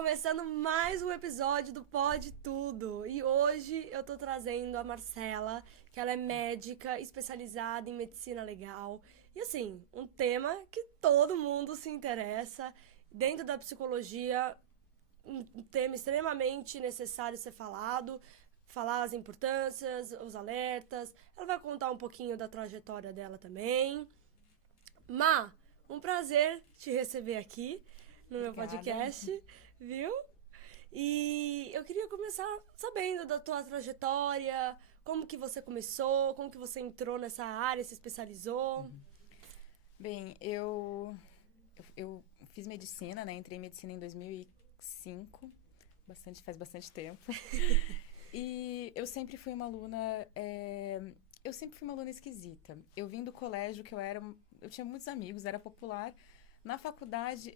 começando mais um episódio do Pode Tudo. E hoje eu tô trazendo a Marcela, que ela é médica especializada em medicina legal. E assim, um tema que todo mundo se interessa. Dentro da psicologia, um tema extremamente necessário ser falado. Falar as importâncias, os alertas. Ela vai contar um pouquinho da trajetória dela também. Má, um prazer te receber aqui no meu Obrigada. podcast, viu? E eu queria começar sabendo da tua trajetória, como que você começou, como que você entrou nessa área, se especializou. Bem, eu fiz medicina, né? Entrei em medicina em 2005, faz bastante tempo. E eu sempre fui uma aluna, eu sempre fui uma aluna esquisita. Eu vim do colégio que eu tinha muitos amigos, era popular. Na faculdade,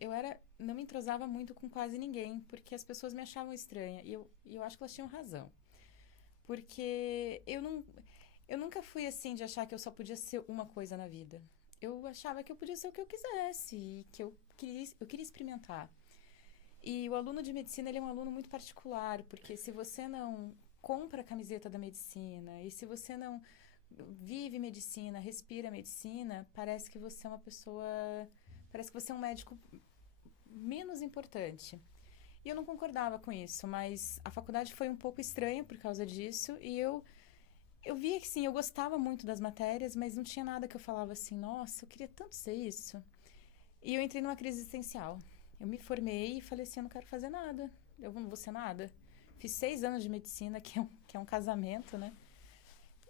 não me entrosava muito com quase ninguém, porque as pessoas me achavam estranha. E eu acho que elas tinham razão. Porque eu nunca fui assim de achar que eu só podia ser uma coisa na vida. Eu achava que eu podia ser o que eu quisesse e que eu queria experimentar. E o aluno de medicina, ele é um aluno muito particular, porque se você não compra a camiseta da medicina e se você não vive medicina, respira medicina, parece que você é um médico menos importante. E eu não concordava com isso, mas a faculdade foi um pouco estranha por causa disso e eu via que sim, eu gostava muito das matérias, mas não tinha nada que eu falava assim, nossa, eu queria tanto ser isso. E eu entrei numa crise existencial. Eu me formei e falei assim, eu não quero fazer nada, eu não vou ser nada. Fiz 6 anos de medicina, que é um casamento, né?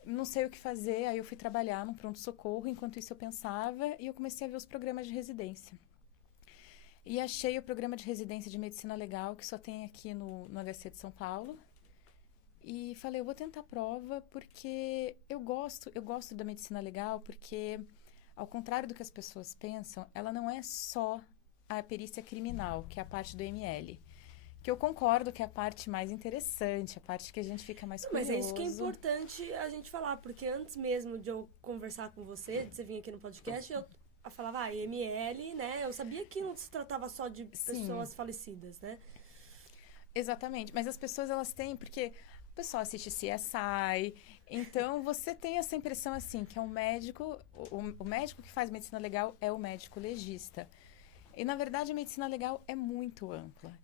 Não sei o que fazer, aí eu fui trabalhar num pronto-socorro, enquanto isso eu pensava, e eu comecei a ver os programas de residência. E achei o programa de residência de medicina legal, que só tem aqui no HC de São Paulo. E falei, eu vou tentar a prova porque eu gosto da medicina legal, porque ao contrário do que as pessoas pensam, ela não é só a perícia criminal, que é a parte do ML. Que eu concordo que é a parte mais interessante, a parte que a gente fica mais Não, mas é isso que é curioso. importante a gente falar, porque antes mesmo de eu conversar com você, de você vir aqui no podcast, eu falava, ML, né? Eu sabia que não se tratava só de Sim, pessoas falecidas, né? exatamente. Mas as pessoas elas têm, porque o pessoal assiste CSI, então você tem essa impressão assim, que é um médico, o médico que faz medicina legal é o médico legista. E na verdade a medicina legal é muito ampla.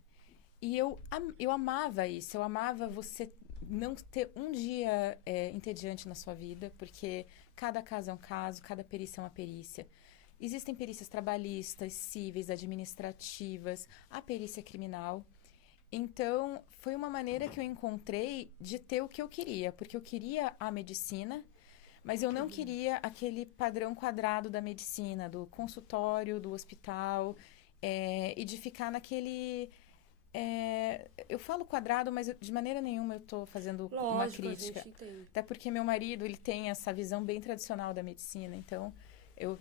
E eu amava isso, eu amava você não ter um dia entediante na sua vida, porque cada caso é um caso, cada perícia é uma perícia. Existem perícias trabalhistas, cíveis, administrativas, a perícia criminal. Então, foi uma maneira que eu encontrei de ter o que eu queria, porque eu queria a medicina, mas eu não queria aquele padrão quadrado da medicina, do consultório, do hospital, e de ficar naquele. Eu falo quadrado, mas de maneira nenhuma eu estou fazendo uma Lógico, a crítica. gente entende. Até porque meu marido ele tem essa visão bem tradicional da medicina, então eu,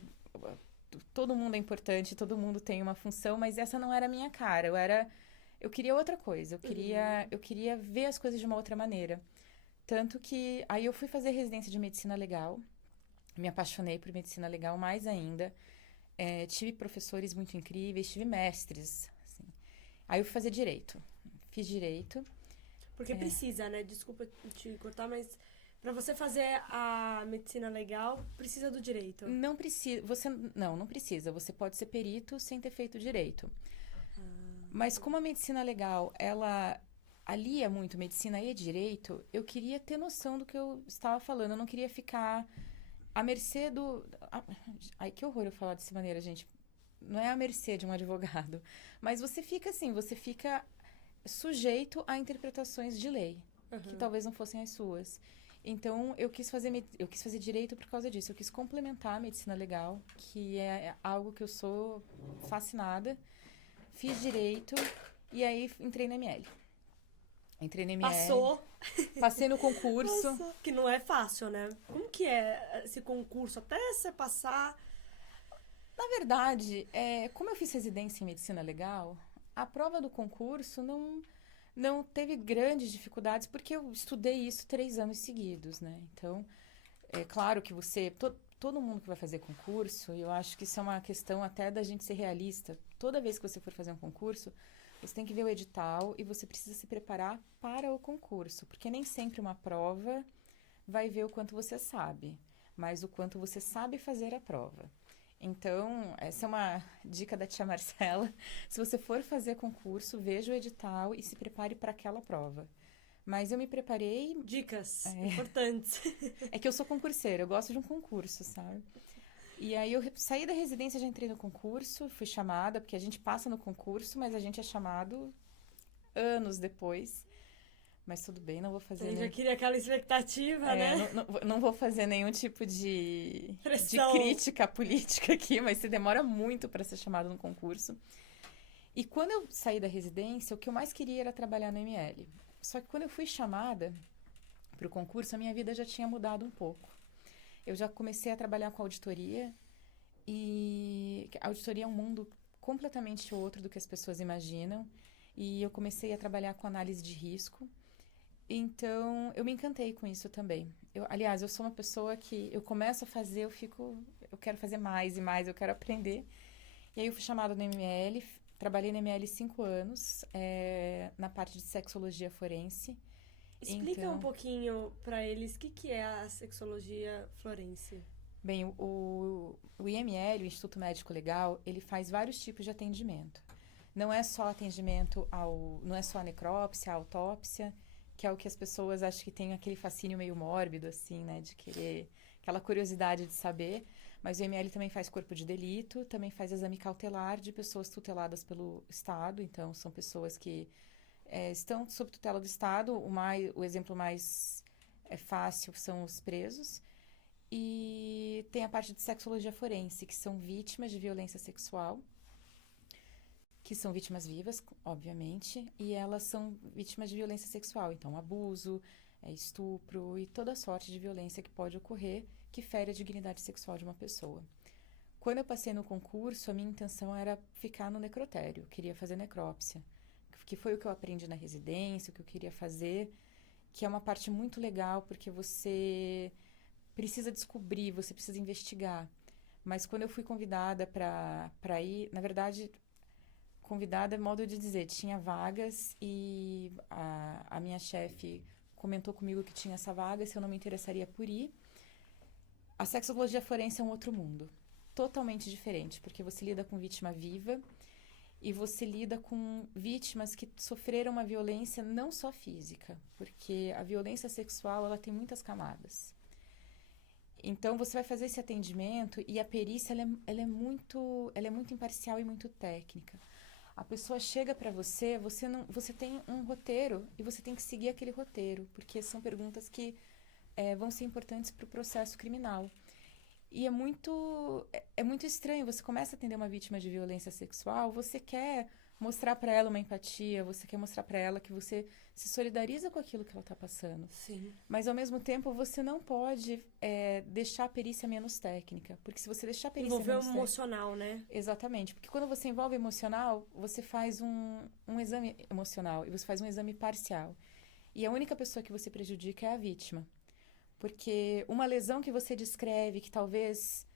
todo mundo é importante, todo mundo tem uma função, mas essa não era a minha cara. Eu queria outra coisa, Uhum. eu queria ver as coisas de uma outra maneira. Tanto que aí eu fui fazer residência de medicina legal, me apaixonei por medicina legal mais ainda. Tive professores muito incríveis, tive mestres, assim. Aí eu fui fazer direito. Fiz direito. Porque precisa, né? Desculpa te cortar, mas pra você fazer a medicina legal, precisa do direito. Não precisa, não precisa. Você pode ser perito sem ter feito direito. Mas como a medicina legal, ela alia muito medicina e direito, eu queria ter noção do que eu estava falando. Eu não queria ficar à mercê do. Ai, que horror eu falar dessa maneira, gente. Não é à mercê de um advogado. Mas você fica assim, você fica sujeito a interpretações de lei, que Uhum. talvez não fossem as suas. Então, eu quis fazer direito por causa disso. Eu quis complementar a medicina legal, que é algo que eu sou fascinada. Fiz direito e aí entrei na ML. Entrei na ML, Passou. passei no concurso. Passou. Que não é fácil, né? Como que é esse concurso até você passar? Na verdade, como eu fiz residência em medicina legal, a prova do concurso não teve grandes dificuldades, porque eu estudei isso 3 anos seguidos, né? Então, é claro que todo mundo que vai fazer concurso, eu acho que isso é uma questão até da gente ser realista. Toda vez que você for fazer um concurso, Você tem que ver o edital e você precisa se preparar para o concurso, porque nem sempre uma prova vai ver o quanto você sabe, mas o quanto você sabe fazer a prova. Então, essa é uma dica da tia Marcela. Se você for fazer concurso, veja o edital e se prepare para aquela prova. Mas eu me preparei. Dicas importantes. É que eu sou concurseira, eu gosto de um concurso, sabe? E aí eu saí da residência, já entrei no concurso, fui chamada, porque a gente passa no concurso, mas a gente é chamado anos depois. Mas tudo bem, não vou fazer Eu já queria aquela expectativa, né? não vou fazer nenhum tipo de Pressão. crítica política aqui, mas se demora muito para ser chamado no concurso. E quando eu saí da residência, o que eu mais queria era trabalhar no ML. Só que quando eu fui chamada para o concurso, a minha vida já tinha mudado um pouco. Eu já comecei a trabalhar com auditoria e a auditoria é um mundo completamente outro do que as pessoas imaginam. E eu comecei a trabalhar com análise de risco. Então, eu me encantei com isso também. Aliás, eu sou uma pessoa que eu começo a fazer, eu quero fazer mais e mais, eu quero aprender. E aí eu fui chamada no ML, trabalhei no ML 5 anos, na parte de sexologia forense. Explica Então, um pouquinho pra eles o que é a sexologia forense. bem, o IML, o Instituto Médico Legal, ele faz vários tipos de atendimento. Não é só atendimento não é só a necrópsia, a autópsia, que é o que as pessoas acham que tem aquele fascínio meio mórbido, assim, né, de querer, aquela curiosidade de saber. Mas o IML também faz corpo de delito, também faz exame cautelar de pessoas tuteladas pelo Estado. Então, são pessoas que estão sob tutela do Estado. O exemplo mais fácil são os presos. E tem a parte de sexologia forense, que são vítimas de violência sexual, que são vítimas vivas, obviamente, e elas são vítimas de violência sexual. Então, abuso, estupro e toda sorte de violência que pode ocorrer que fere a dignidade sexual de uma pessoa. Quando eu passei no concurso, a minha intenção era ficar no necrotério. Eu queria fazer necrópsia, que foi o que eu aprendi na residência, o que eu queria fazer, que é uma parte muito legal, porque você precisa descobrir, você precisa investigar. Mas quando eu fui convidada para ir, na verdade, convidada é modo de dizer, tinha vagas e a minha chefe comentou comigo que tinha essa vaga, se eu não me interessaria por ir. A sexologia forense é um outro mundo, totalmente diferente, porque você lida com vítima viva e você lida com vítimas que sofreram uma violência não só física, porque a violência sexual ela tem muitas camadas. Então, você vai fazer esse atendimento e a perícia ela é muito imparcial e muito técnica. A pessoa chega para você tem um roteiro e você tem que seguir aquele roteiro, porque são perguntas que vão ser importantes para o processo criminal. E é muito estranho, você começa a atender uma vítima de violência sexual, você quer mostrar para ela uma empatia, você quer mostrar para ela que você se solidariza com aquilo que ela está passando. Sim. Mas, ao mesmo tempo, você não pode deixar a perícia menos técnica. Porque se você deixar a perícia Envolver menos o emocional, né? Exatamente. Porque quando você envolve emocional, você faz um exame emocional e você faz um exame parcial. E a única pessoa que você prejudica é a vítima. Porque uma lesão que você descreve, que talvez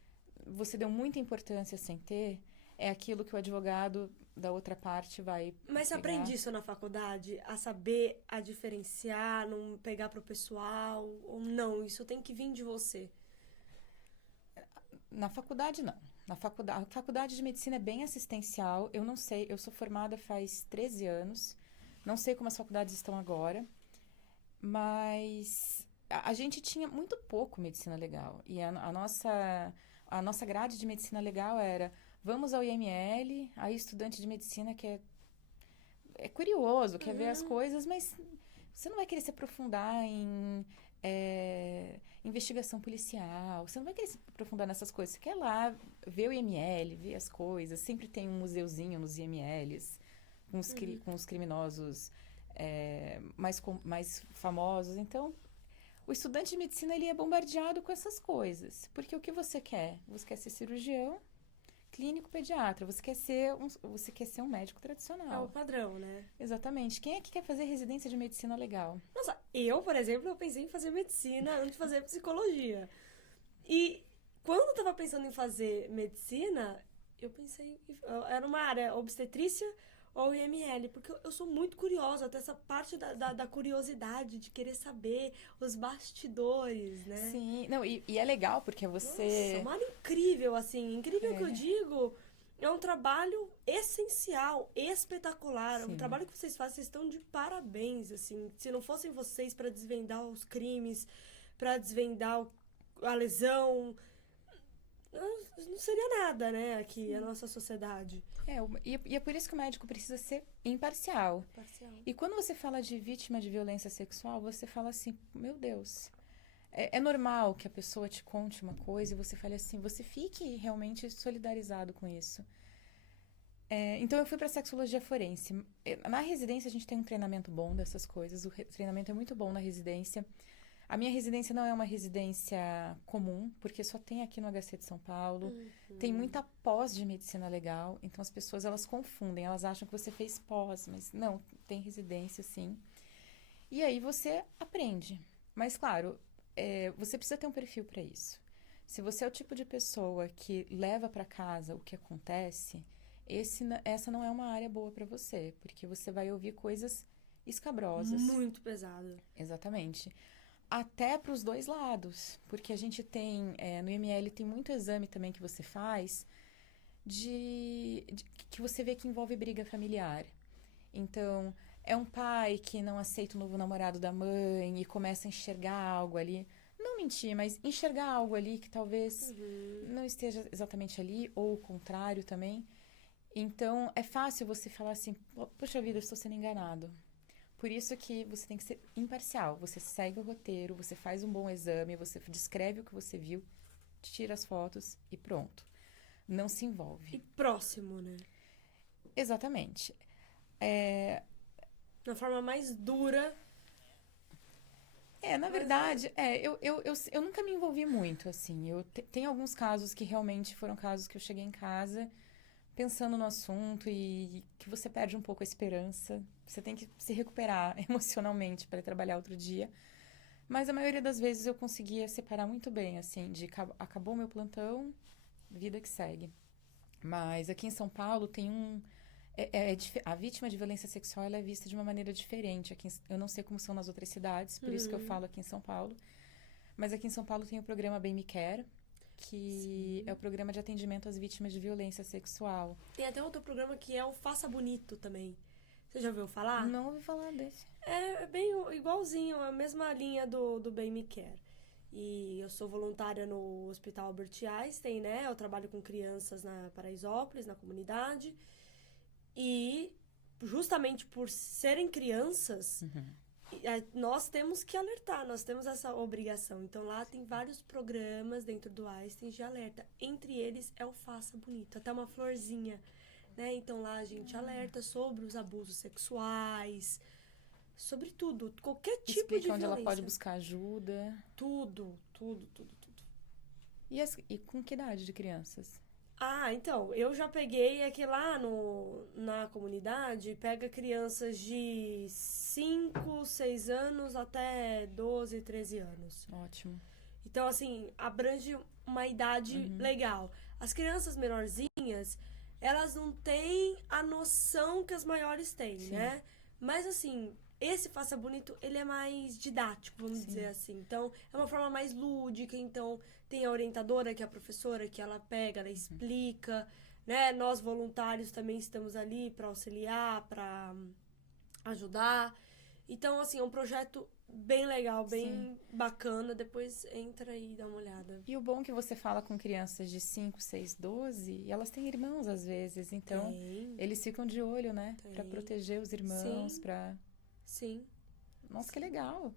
você deu muita importância sem ter, é aquilo que o advogado da outra parte vai Mas você pegar. aprende isso na faculdade? A saber a diferenciar, não pegar pro pessoal? Ou não? Isso tem que vir de você? Na faculdade, não. A faculdade de medicina é bem assistencial. Eu não sei, eu sou formada faz 13 anos. Não sei como as faculdades estão agora. Mas a gente tinha muito pouco medicina legal. E a nossa grade de medicina legal era: vamos ao IML, aí estudante de medicina que é curioso, quer ver as coisas, mas você não vai querer se aprofundar em investigação policial, você não vai querer se aprofundar nessas coisas. Você quer lá ver o IML, ver as coisas. Sempre tem um museuzinho nos IMLs com os criminosos mais famosos. Então, o estudante de medicina ele é bombardeado com essas coisas. Porque o que você quer? Você quer ser cirurgião, clínico, pediatra. Você quer ser um médico tradicional. É o padrão, né? Exatamente. Quem é que quer fazer residência de medicina legal? Nossa, por exemplo, eu pensei em fazer medicina antes de fazer psicologia. E quando eu tava pensando em fazer medicina, eu pensei... Era uma área obstetrícia ao IML, porque eu sou muito curiosa, até essa parte da curiosidade, de querer saber os bastidores, né? Sim, não, e é legal porque Nossa, você. uma área incrível, assim, incrível que eu É, digo, é um trabalho essencial, espetacular, o sim. trabalho que vocês fazem, vocês estão de parabéns, assim, se não fossem vocês para desvendar os crimes, para desvendar a lesão, não seria nada, né, aqui, a nossa sociedade. E é por isso que o médico precisa ser imparcial. Parcial. E quando você fala de vítima de violência sexual, você fala assim, meu Deus, é normal que a pessoa te conte uma coisa e você fale assim, você fique realmente solidarizado com isso. Então eu fui para sexologia forense. Na residência a gente tem um treinamento bom dessas coisas, treinamento é muito bom na residência. A minha residência não é uma residência comum, porque só tem aqui no HC de São Paulo. Tem muita pós de medicina legal, então as pessoas elas confundem, elas acham que você fez pós, mas não, tem residência sim. E aí você aprende. Mas claro, você precisa ter um perfil para isso. Se você é o tipo de pessoa que leva para casa o que acontece, essa não é uma área boa para você, porque você vai ouvir coisas escabrosas. Muito pesado. Exatamente. Até para os dois lados, porque a gente tem, no IML tem muito exame também que você faz que você vê que envolve briga familiar. Então, é um pai que não aceita o novo namorado da mãe e começa a enxergar algo ali. Não mentir, mas enxergar algo ali que talvez não esteja exatamente ali, ou o contrário também. Então, é fácil você falar assim, poxa vida, eu estou sendo enganado. Por isso que você tem que ser imparcial. Você segue o roteiro, você faz um bom exame, você descreve o que você viu, tira as fotos e pronto. Não se envolve. E próximo, né? Exatamente. Na forma mais dura. Na verdade, eu nunca me envolvi muito, assim. Tem alguns casos que realmente foram casos que eu cheguei em casa pensando no assunto e que você perde um pouco a esperança. Você tem que se recuperar emocionalmente para trabalhar outro dia. Mas a maioria das vezes eu conseguia separar muito bem, assim, de acabou meu plantão, vida que segue. Mas aqui em São Paulo tem a vítima de violência sexual ela é vista de uma maneira diferente. Eu não sei como são nas outras cidades, por isso que eu falo aqui em São Paulo. Mas aqui em São Paulo tem o programa Bem Me Quer, que é o programa de atendimento às vítimas de violência sexual. Tem até outro programa que é o Faça Bonito também. Você já ouviu falar? Não ouvi falar desse. É bem igualzinho, a mesma linha do Bem Me Quer. E eu sou voluntária no Hospital Albert Einstein, né? Eu trabalho com crianças na Paraisópolis, na comunidade. E justamente por serem crianças, nós temos que alertar, nós temos essa obrigação. Então lá tem vários programas dentro do Einstein de alerta. Entre eles é o Faça Bonito, até uma florzinha, né? Então lá a gente alerta sobre os abusos sexuais, sobre tudo, qualquer tipo Explica de onde violência. ela pode buscar ajuda. Tudo. E com que idade de crianças? Então, eu já peguei aqui lá na comunidade, pega crianças de 5, 6 anos até 12, 13 anos. Ótimo. Então, assim, abrange uma idade legal. As crianças menorzinhas, elas não têm a noção que as maiores têm, né? Mas, assim, esse Faça Bonito, ele é mais didático, vamos dizer assim. Então, é uma forma mais lúdica. Então, tem a orientadora, que é a professora, que ela pega, ela explica, né? Nós, voluntários, também estamos ali para auxiliar, para ajudar. Então, assim, é um projeto bem legal, bem bacana. Depois entra e dá uma olhada. E o bom é que você fala com crianças de 5, 6, 12, e elas têm irmãos às vezes, então eles ficam de olho, né? Pra proteger os irmãos, Sim. Nossa, que legal!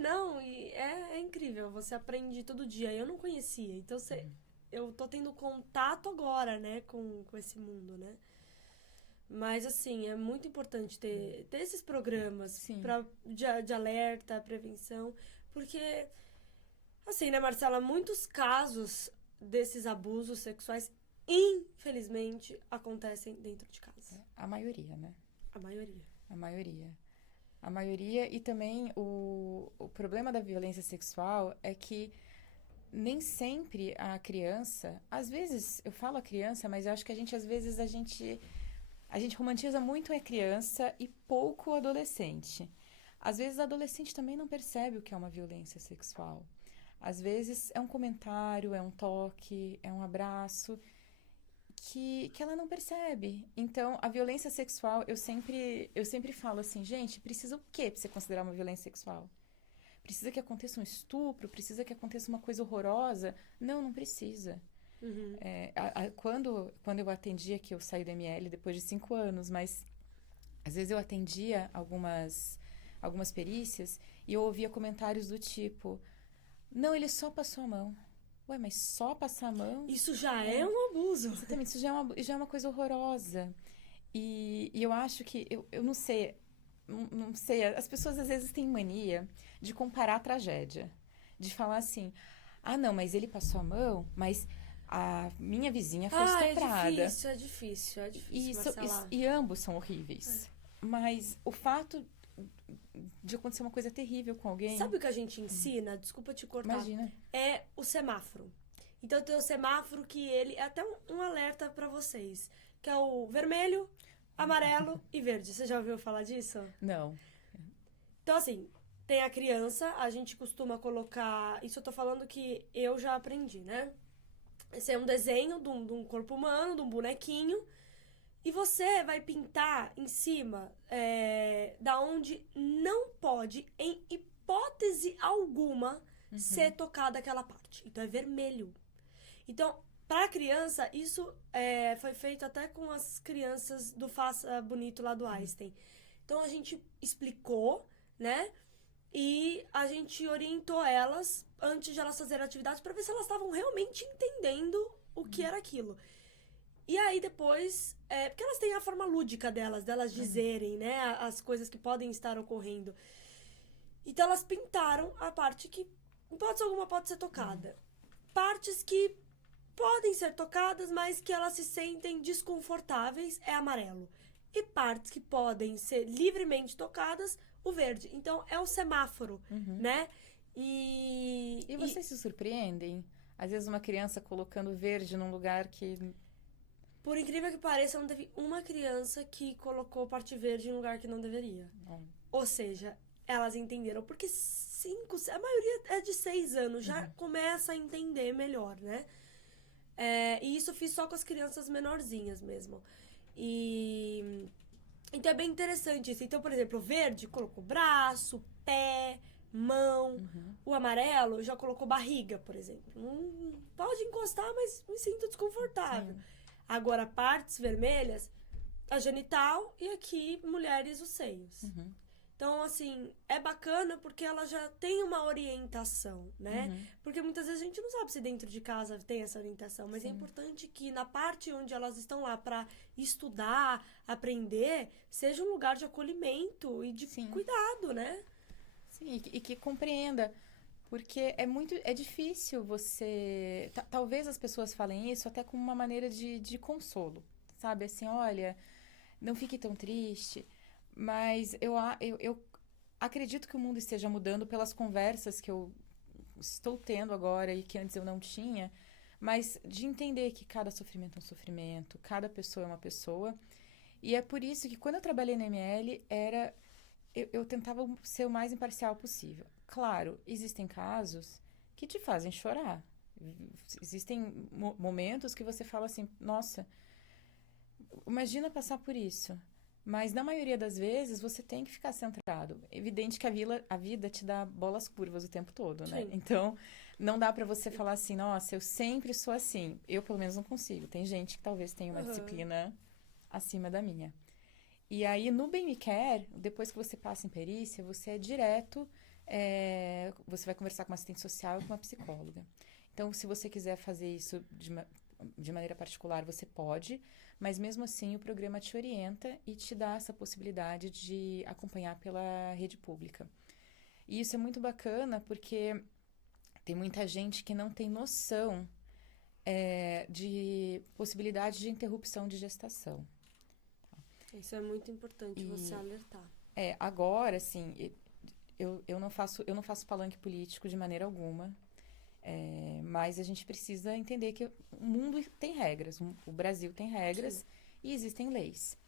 Não, e é incrível, você aprende todo dia. Eu não conhecia, então eu tô tendo contato agora, né, com esse mundo, né? Mas, assim, é muito importante ter esses programas de alerta, prevenção, porque, assim, né, Marcela, muitos casos desses abusos sexuais, infelizmente, acontecem dentro de casa. A maioria, né? A maioria. A maioria, e também o problema da violência sexual é que nem sempre a criança, às vezes, eu falo a criança, mas eu acho que às vezes a gente A gente romantiza muito a criança e pouco o adolescente. Às vezes, o adolescente também não percebe o que é uma violência sexual. Às vezes, é um comentário, é um toque, é um abraço que ela não percebe. Então, a violência sexual, eu sempre falo assim, gente, precisa o quê para você considerar uma violência sexual? Precisa que aconteça um estupro? Precisa que aconteça uma coisa horrorosa? Não, não precisa. Uhum. Quando eu atendia, que eu saí do ML depois de 5 anos, mas às vezes eu atendia algumas perícias e eu ouvia comentários do tipo, não, ele só passou a mão. Ué, mas só passar a mão? Isso já é um abuso. Exatamente, isso já é uma coisa horrorosa. E eu acho que, eu não sei, não sei, as pessoas às vezes têm mania de comparar a tragédia. De falar assim, ah, não, mas ele passou a mão, mas a minha vizinha foi estuprada. É difícil, Marcela. E ambos são horríveis. Mas o fato de acontecer uma coisa terrível com alguém, Sabe o que a gente ensina? Desculpa te cortar. imagina. É o semáforo. Então tem o semáforo que ele é até um alerta pra vocês, que é o vermelho, amarelo e verde. Você já ouviu falar disso? Não. Então assim, tem a criança, a gente costuma colocar, isso eu tô falando que eu já aprendi, né? Esse é um desenho de um corpo humano, de um bonequinho, e você vai pintar em cima da onde não pode, em hipótese alguma, ser tocada aquela parte. Então é vermelho. Então, para a criança, isso foi feito até com as crianças do Faça Bonito lá do Einstein. Então a gente explicou, né? E a gente orientou elas antes de elas fazerem atividades para ver se elas estavam realmente entendendo o que era aquilo. E aí depois, porque elas têm a forma lúdica delas dizerem, né, as coisas que podem estar ocorrendo. Então elas pintaram a parte que, em hipótese alguma, pode ser tocada. Partes que podem ser tocadas, mas que elas se sentem desconfortáveis, é amarelo. E partes que podem ser livremente tocadas, o verde. Então é o semáforo, né? E vocês se surpreendem? Às vezes uma criança colocando verde num lugar que... Por incrível que pareça, não teve uma criança que colocou parte verde em um lugar que não deveria. Ou seja, elas entenderam. Porque a maioria é de 6 anos, já começa a entender melhor, né? E isso eu fiz só com as crianças menorzinhas mesmo. Então é bem interessante isso. Então, por exemplo, o verde colocou braço, pé, mão. O amarelo já colocou barriga, por exemplo. Pode encostar, mas me sinto desconfortável. Sim. Agora, partes vermelhas, a genital e aqui, mulheres, os seios. Então, assim, é bacana porque ela já tem uma orientação, né? Porque muitas vezes a gente não sabe se dentro de casa tem essa orientação, mas é importante que na parte onde elas estão lá para estudar, aprender, seja um lugar de acolhimento e de cuidado, né? Sim, e que compreenda. Porque é difícil você... Talvez as pessoas falem isso até como uma maneira de consolo, sabe? Assim, olha, não fique tão triste. Mas eu acredito que o mundo esteja mudando pelas conversas que eu estou tendo agora e que antes eu não tinha. Mas de entender que cada sofrimento é um sofrimento, cada pessoa é uma pessoa. E é por isso que quando eu trabalhei na ML, eu tentava ser o mais imparcial possível. Claro, existem casos que te fazem chorar. Existem momentos que você fala assim, nossa, imagina passar por isso. Mas na maioria das vezes você tem que ficar centrado. É evidente que a vida te dá bolas curvas o tempo todo, né? Sim. Então, não dá pra você falar assim, nossa, eu sempre sou assim. Eu, pelo menos, não consigo. Tem gente que talvez tenha uma disciplina acima da minha. E aí, no Bem Me Quer, depois que você passa em perícia, você é direto... você vai conversar com uma assistente social e com uma psicóloga. Então, se você quiser fazer isso de maneira particular, você pode, mas mesmo assim o programa te orienta e te dá essa possibilidade de acompanhar pela rede pública. E isso é muito bacana porque tem muita gente que não tem noção de possibilidade de interrupção de gestação. Isso é muito importante você alertar. Agora, assim... Eu não faço palanque político de maneira alguma, mas a gente precisa entender que o mundo tem regras, o Brasil tem regras e existem leis.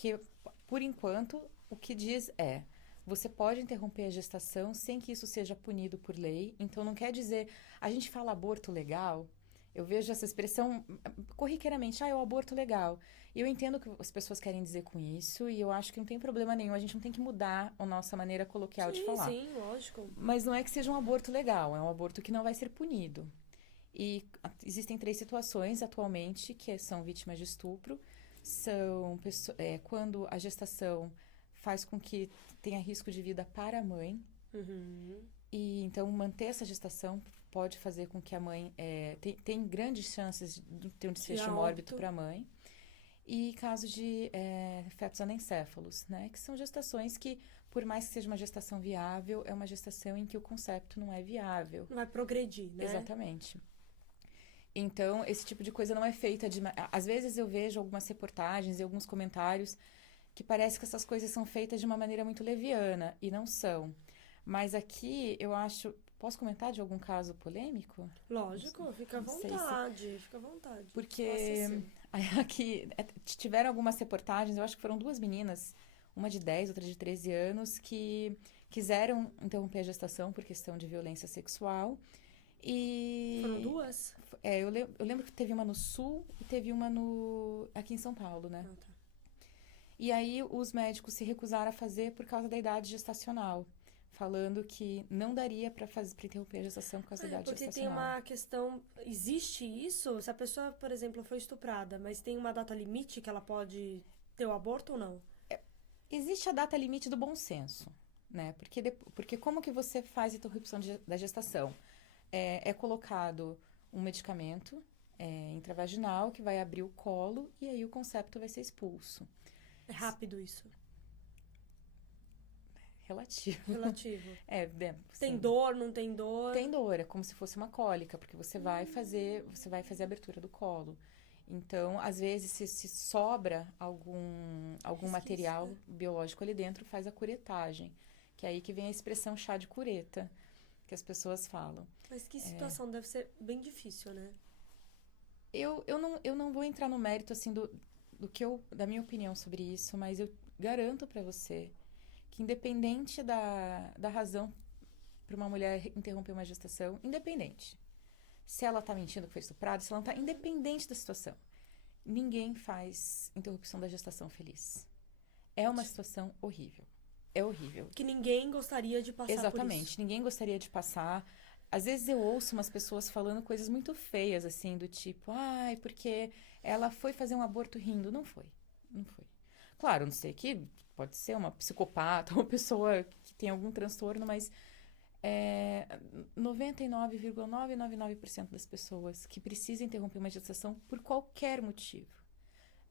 porque, por enquanto, o que diz é: você pode interromper a gestação sem que isso seja punido por lei. Então, não quer dizer. A gente fala aborto legal. Eu vejo essa expressão corriqueiramente: é o aborto legal. E eu entendo o que as pessoas querem dizer com isso, e eu acho que não tem problema nenhum. A gente não tem que mudar a nossa maneira coloquial de falar. Sim, lógico. Mas não é que seja um aborto legal, é um aborto que não vai ser punido. E existem 3 situações atualmente que são vítimas de estupro. São quando a gestação faz com que tenha risco de vida para a mãe. Uhum. E então manter essa gestação pode fazer com que a mãe tem grandes chances de ter um desfecho mórbido para a mãe. E casos de fetos anencéfalos, né? Que são gestações que, por mais que seja uma gestação viável, é uma gestação em que o concepto não é viável. Não vai progredir, né? Exatamente. Então, esse tipo de coisa não é feita de... Às vezes eu vejo algumas reportagens e alguns comentários que parece que essas coisas são feitas de uma maneira muito leviana, e não são. Mas aqui, eu acho... Posso comentar de algum caso polêmico? Lógico, fica à vontade, fica à vontade. Porque aqui tiveram algumas reportagens, eu acho que foram 2 meninas, uma de 10, outra de 13 anos, que quiseram interromper a gestação por questão de violência sexual. E foram 2? Eu lembro que teve uma no Sul e teve uma aqui em São Paulo, né? Ah, tá. E aí os médicos se recusaram a fazer por causa da idade gestacional, falando que não daria para interromper a gestação por causa da idade porque gestacional. Tem uma questão, existe isso? Se a pessoa, por exemplo, foi estuprada, mas tem uma data limite que ela pode ter o aborto ou não? Existe a data limite do bom senso, né? Porque como que você faz a interrupção da gestação? É colocado um medicamento intravaginal que vai abrir o colo e aí o concepto vai ser expulso. É rápido isso? Relativo. Tem dor, não tem dor? Tem dor, é como se fosse uma cólica, porque você vai fazer a abertura do colo. Então, às vezes, se sobra algum material biológico ali dentro, faz a curetagem, que é aí que vem a expressão chá de cureta, que as pessoas falam. Mas que situação deve ser bem difícil, né? Eu não vou entrar no mérito, assim, da minha opinião sobre isso, mas eu garanto para você que independente da razão para uma mulher interromper uma gestação, independente. Se ela tá mentindo que foi estuprada, se ela não tá, independente da situação, ninguém faz interrupção da gestação feliz. É uma situação horrível. É horrível. Que ninguém gostaria de passar Exatamente, por isso. Ninguém gostaria de passar. Às vezes eu ouço umas pessoas falando coisas muito feias, assim, do tipo, porque ela foi fazer um aborto rindo. Não foi. Claro, não sei que pode ser uma psicopata, uma pessoa que tem algum transtorno, mas 99,999% das pessoas que precisam interromper uma gestação por qualquer motivo.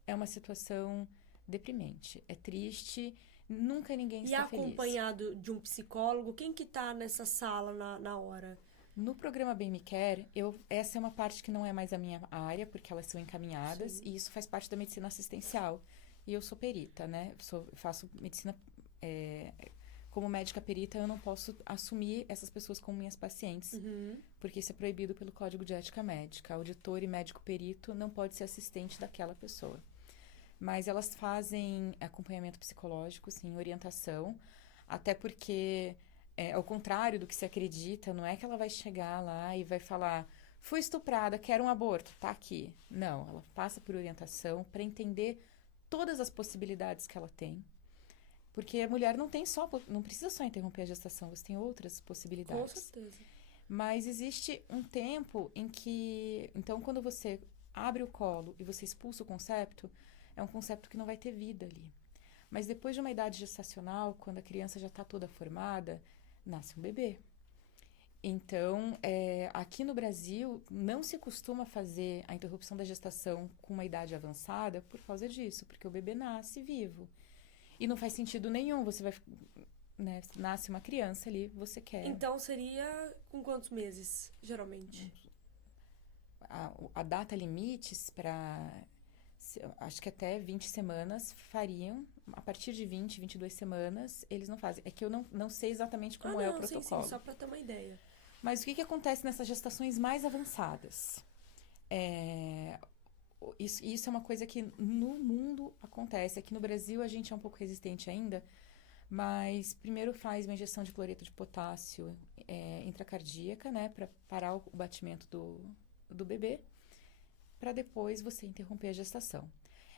É uma situação deprimente, é triste, nunca ninguém está feliz. E acompanhado de um psicólogo, quem que tá nessa sala na hora? No programa Bem Me Quer, essa é uma parte que não é mais a minha área, porque elas são encaminhadas, Sim. e isso faz parte da medicina assistencial. E eu sou perita, né? Faço medicina... como médica perita, eu não posso assumir essas pessoas como minhas pacientes, porque isso é proibido pelo Código de Ética Médica. Auditor e médico perito não pode ser assistente daquela pessoa. Mas elas fazem acompanhamento psicológico, sim, orientação, até porque, ao contrário do que se acredita, não é que ela vai chegar lá e vai falar: fui estuprada, quero um aborto, tá aqui. Não, ela passa por orientação para entender todas as possibilidades que ela tem. Porque a mulher não precisa só interromper a gestação, você tem outras possibilidades. Com certeza. Mas existe um tempo em que... Então, quando você abre o colo e você expulsa o concepto, é um concepto que não vai ter vida ali. Mas depois de uma idade gestacional, quando a criança já está toda formada, nasce um bebê. Então, aqui no Brasil, não se costuma fazer a interrupção da gestação com uma idade avançada por causa disso, porque o bebê nasce vivo. E não faz sentido nenhum, você vai... Né, nasce uma criança ali, você quer... Então, seria com quantos meses, geralmente? A data limites para... Acho que até 20 semanas fariam. A partir de 20, 22 semanas, eles não fazem. É que eu não sei exatamente como é o protocolo. Sim, só para ter uma ideia. Mas o que acontece nessas gestações mais avançadas? isso é uma coisa que no mundo acontece. Aqui no Brasil a gente é um pouco resistente ainda, mas primeiro faz uma injeção de cloreto de potássio intracardíaca, né, para parar o batimento do bebê, para depois você interromper a gestação.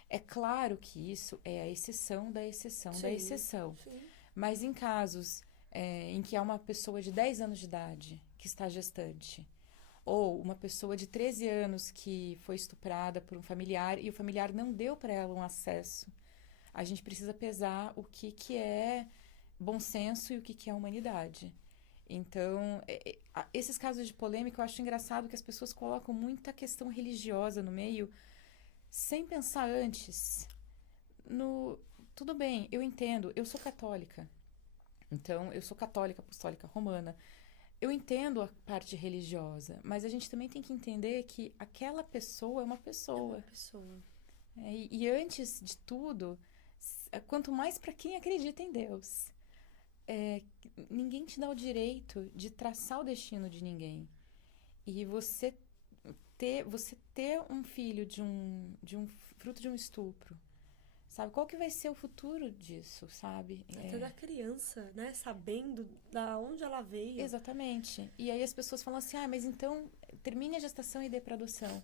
É claro que isso é a exceção da exceção da exceção, mas em casos em que há uma pessoa de 10 anos de idade que está gestante, ou uma pessoa de 13 anos que foi estuprada por um familiar e o familiar não deu para ela um acesso, a gente precisa pesar o que é bom senso e o que é humanidade. Então, esses casos de polêmica, eu acho engraçado que as pessoas colocam muita questão religiosa no meio, sem pensar antes. Tudo bem, eu entendo, eu sou católica. Então, eu sou católica apostólica romana. Eu entendo a parte religiosa, mas a gente também tem que entender que aquela pessoa é uma pessoa. É uma pessoa. E antes de tudo, quanto mais para quem acredita em Deus, ninguém te dá o direito de traçar o destino de ninguém. E você ter um filho de um fruto de um estupro, sabe? Qual que vai ser o futuro disso, sabe? Até da criança, né? Sabendo da onde ela veio. Exatamente. E aí as pessoas falam assim, mas então termine a gestação e dê para adoção.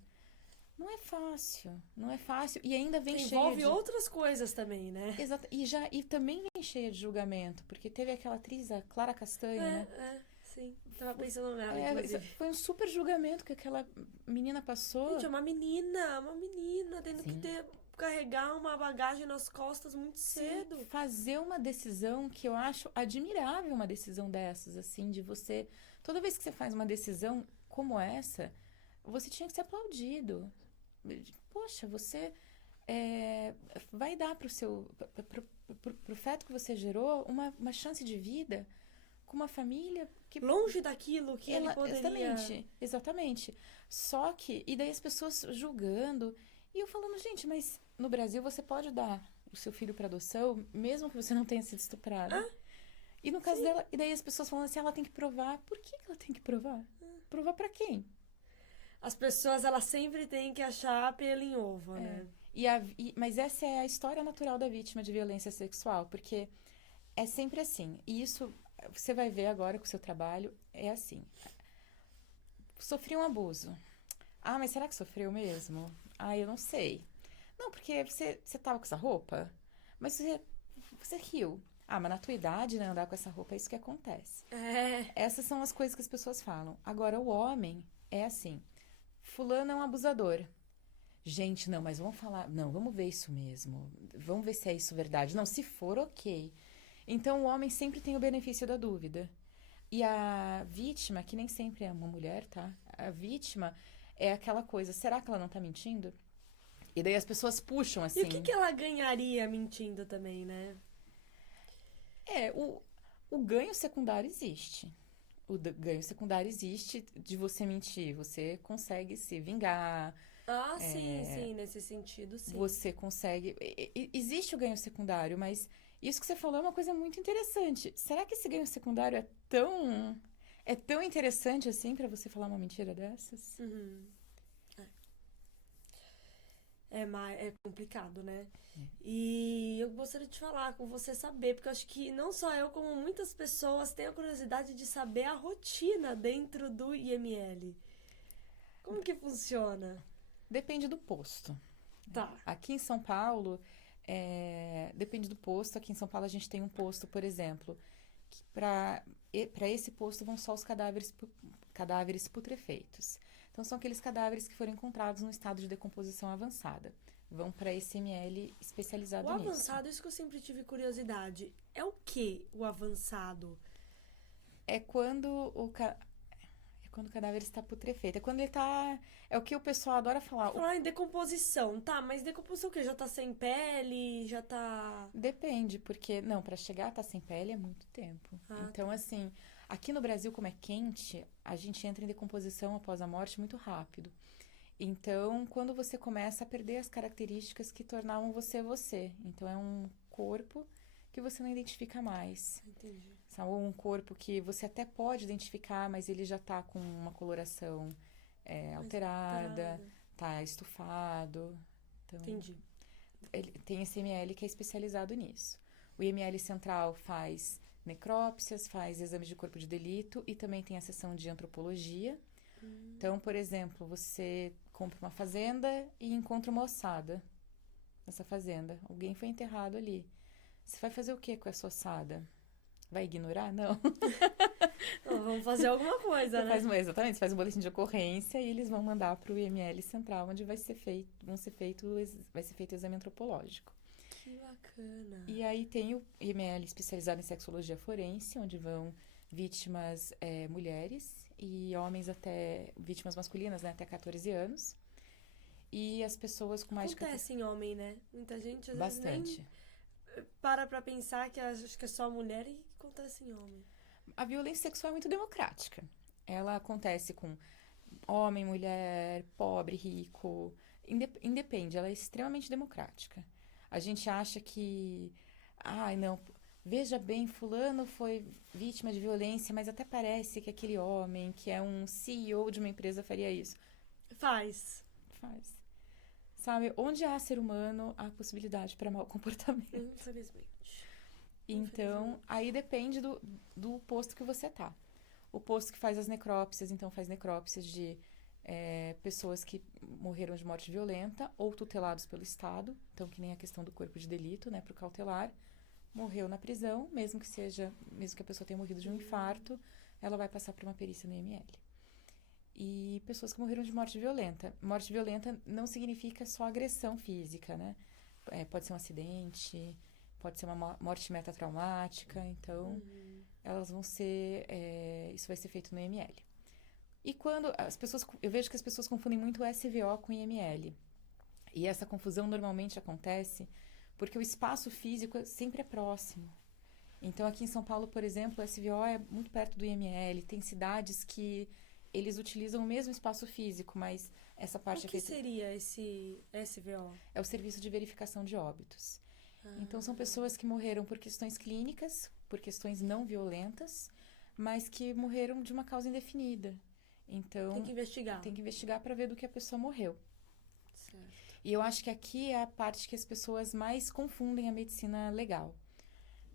Não é fácil, não é fácil. E ainda vem cheia envolve outras coisas também, né? Exato. E também vem cheia de julgamento, porque teve aquela atriz, a Clara Castanho, né? Sim. Tava pensando nela, inclusive. Foi um super julgamento que aquela menina passou. Gente, é uma menina tendo que carregar uma bagagem nas costas muito cedo. Fazer uma decisão que eu acho admirável, uma decisão dessas, assim, de você... Toda vez que você faz uma decisão como essa, você tinha que ser aplaudido. Poxa, você vai dar pro feto que você gerou uma chance de vida com uma família que... Longe daquilo que ele poderia... Exatamente. Só que... E daí as pessoas julgando... E eu falando, gente, mas no Brasil você pode dar o seu filho para adoção, mesmo que você não tenha sido estuprada. E no caso dela... E daí as pessoas falando assim, ela tem que provar. Por que ela tem que provar? Provar para quem? As pessoas, elas sempre têm que achar pelo em ovo, né? Mas essa é a história natural da vítima de violência sexual, porque é sempre assim. E isso, você vai ver agora com o seu trabalho, é assim. Sofri um abuso. Mas será que sofreu mesmo? Eu não sei. Não, porque você tava com essa roupa, mas você riu. Mas na tua idade, né, andar com essa roupa, é isso que acontece. Essas são as coisas que as pessoas falam. Agora, o homem é assim... Fulano é um abusador. Gente, não, mas vamos falar... Não, vamos ver isso mesmo. Vamos ver se é isso verdade. Não, se for, ok. Então, o homem sempre tem o benefício da dúvida. E a vítima, que nem sempre é uma mulher, tá? A vítima é aquela coisa, será que ela não tá mentindo? E daí as pessoas puxam, assim... E o que ela ganharia mentindo também, né? O ganho secundário existe. O ganho secundário existe de você mentir. Você consegue se vingar. Sim, nesse sentido, sim. Você consegue... Existe o ganho secundário, mas isso que você falou é uma coisa muito interessante. Será que esse ganho secundário é tão interessante assim pra você falar uma mentira dessas? Uhum. É complicado, né? E eu gostaria de falar com você saber, porque eu acho que não só eu, como muitas pessoas têm a curiosidade de saber a rotina dentro do IML. Como que funciona? Depende do posto. Tá. Aqui em São Paulo, depende do posto. Aqui em São Paulo a gente tem um posto, por exemplo, que para esse posto vão só os cadáveres putrefeitos. Então, são aqueles cadáveres que foram encontrados no estado de decomposição avançada. Vão para esse IML especializado nisso. O avançado, isso que eu sempre tive curiosidade. É o que o avançado? É quando o cadáver está putrefeito. É quando ele está... É o que o pessoal adora falar. Falar em decomposição. Tá, mas decomposição o quê? Já tá sem pele? Já tá... Depende, porque... Não, para chegar a estar sem pele é muito tempo. Então, assim... Aqui no Brasil, como é quente, a gente entra em decomposição após a morte muito rápido. Então, quando você começa a perder as características que tornavam você. Então, é um corpo que você não identifica mais. Entendi. Ou um corpo que você até pode identificar, mas ele já está com uma coloração alterada, tá estufado. Então, Entendi. ele tem esse IML que é especializado nisso. O IML central faz necrópsias, faz exames de corpo de delito e também tem a seção de antropologia. Então, por exemplo, você compra uma fazenda e encontra uma ossada nessa fazenda. Alguém foi enterrado ali. Você vai fazer o que com essa ossada? Vai ignorar? Não. Então, vamos fazer alguma coisa, né? Exatamente, você faz um boletim de ocorrência e eles vão mandar para o IML central, onde vai ser feito o exame antropológico. Que bacana. E aí tem o IML especializado em sexologia forense, onde vão vítimas mulheres e homens até vítimas masculinas, né, até 14 anos. E as pessoas com mais Acontece em homem, né? Muita gente às vezes bastante. nem para pra pensar que acho que é só mulher e acontece em homem. A violência sexual é muito democrática. Ela acontece com homem, mulher, pobre, rico, independe, ela é extremamente democrática. A gente acha que, não, veja bem, fulano foi vítima de violência, mas até parece que aquele homem, que é um CEO de uma empresa, faria isso. Faz. Sabe, onde há ser humano, há possibilidade para mau comportamento. Infelizmente. Então, aí depende do posto que você tá. O posto que faz as necrópsias, então faz necrópsias de pessoas que morreram de morte violenta ou tutelados pelo Estado. Então, que nem a questão do corpo de delito, né, pro cautelar. Morreu na prisão, mesmo que a pessoa tenha morrido de um infarto, ela vai passar por uma perícia no IML. E pessoas que morreram de morte violenta. Morte violenta não significa só agressão física, né? Pode ser um acidente, pode ser uma morte metatraumática, então elas vão ser... isso vai ser feito no IML. E quando eu vejo que as pessoas confundem muito o SVO com o IML. E essa confusão normalmente acontece porque o espaço físico sempre é próximo. Então, aqui em São Paulo, por exemplo, o SVO é muito perto do IML. Tem cidades que eles utilizam o mesmo espaço físico, mas essa parte O que seria esse SVO? é o Serviço de Verificação de Óbitos. Então, são pessoas que morreram por questões clínicas, por questões não violentas, mas que morreram de uma causa indefinida. Então, tem que investigar. Tem que investigar para ver do que a pessoa morreu. Certo. E eu acho que aqui é a parte que as pessoas mais confundem a medicina legal.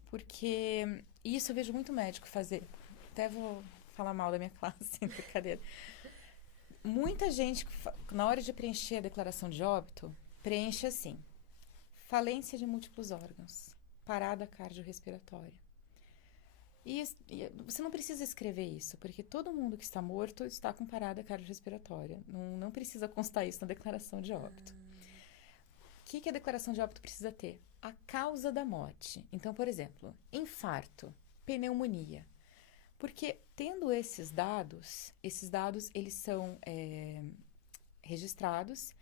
Porque isso eu vejo muito médico fazer. Até vou falar mal da minha classe, brincadeira. Muita gente, na hora de preencher a declaração de óbito, preenche assim: falência de múltiplos órgãos, parada cardiorrespiratória. E você não precisa escrever isso, porque todo mundo que está morto está com parada cardiorrespiratória. Não precisa constar isso na declaração de óbito. O que a declaração de óbito precisa ter? A causa da morte. Então, por exemplo, infarto, pneumonia. Porque tendo esses dados eles são registrados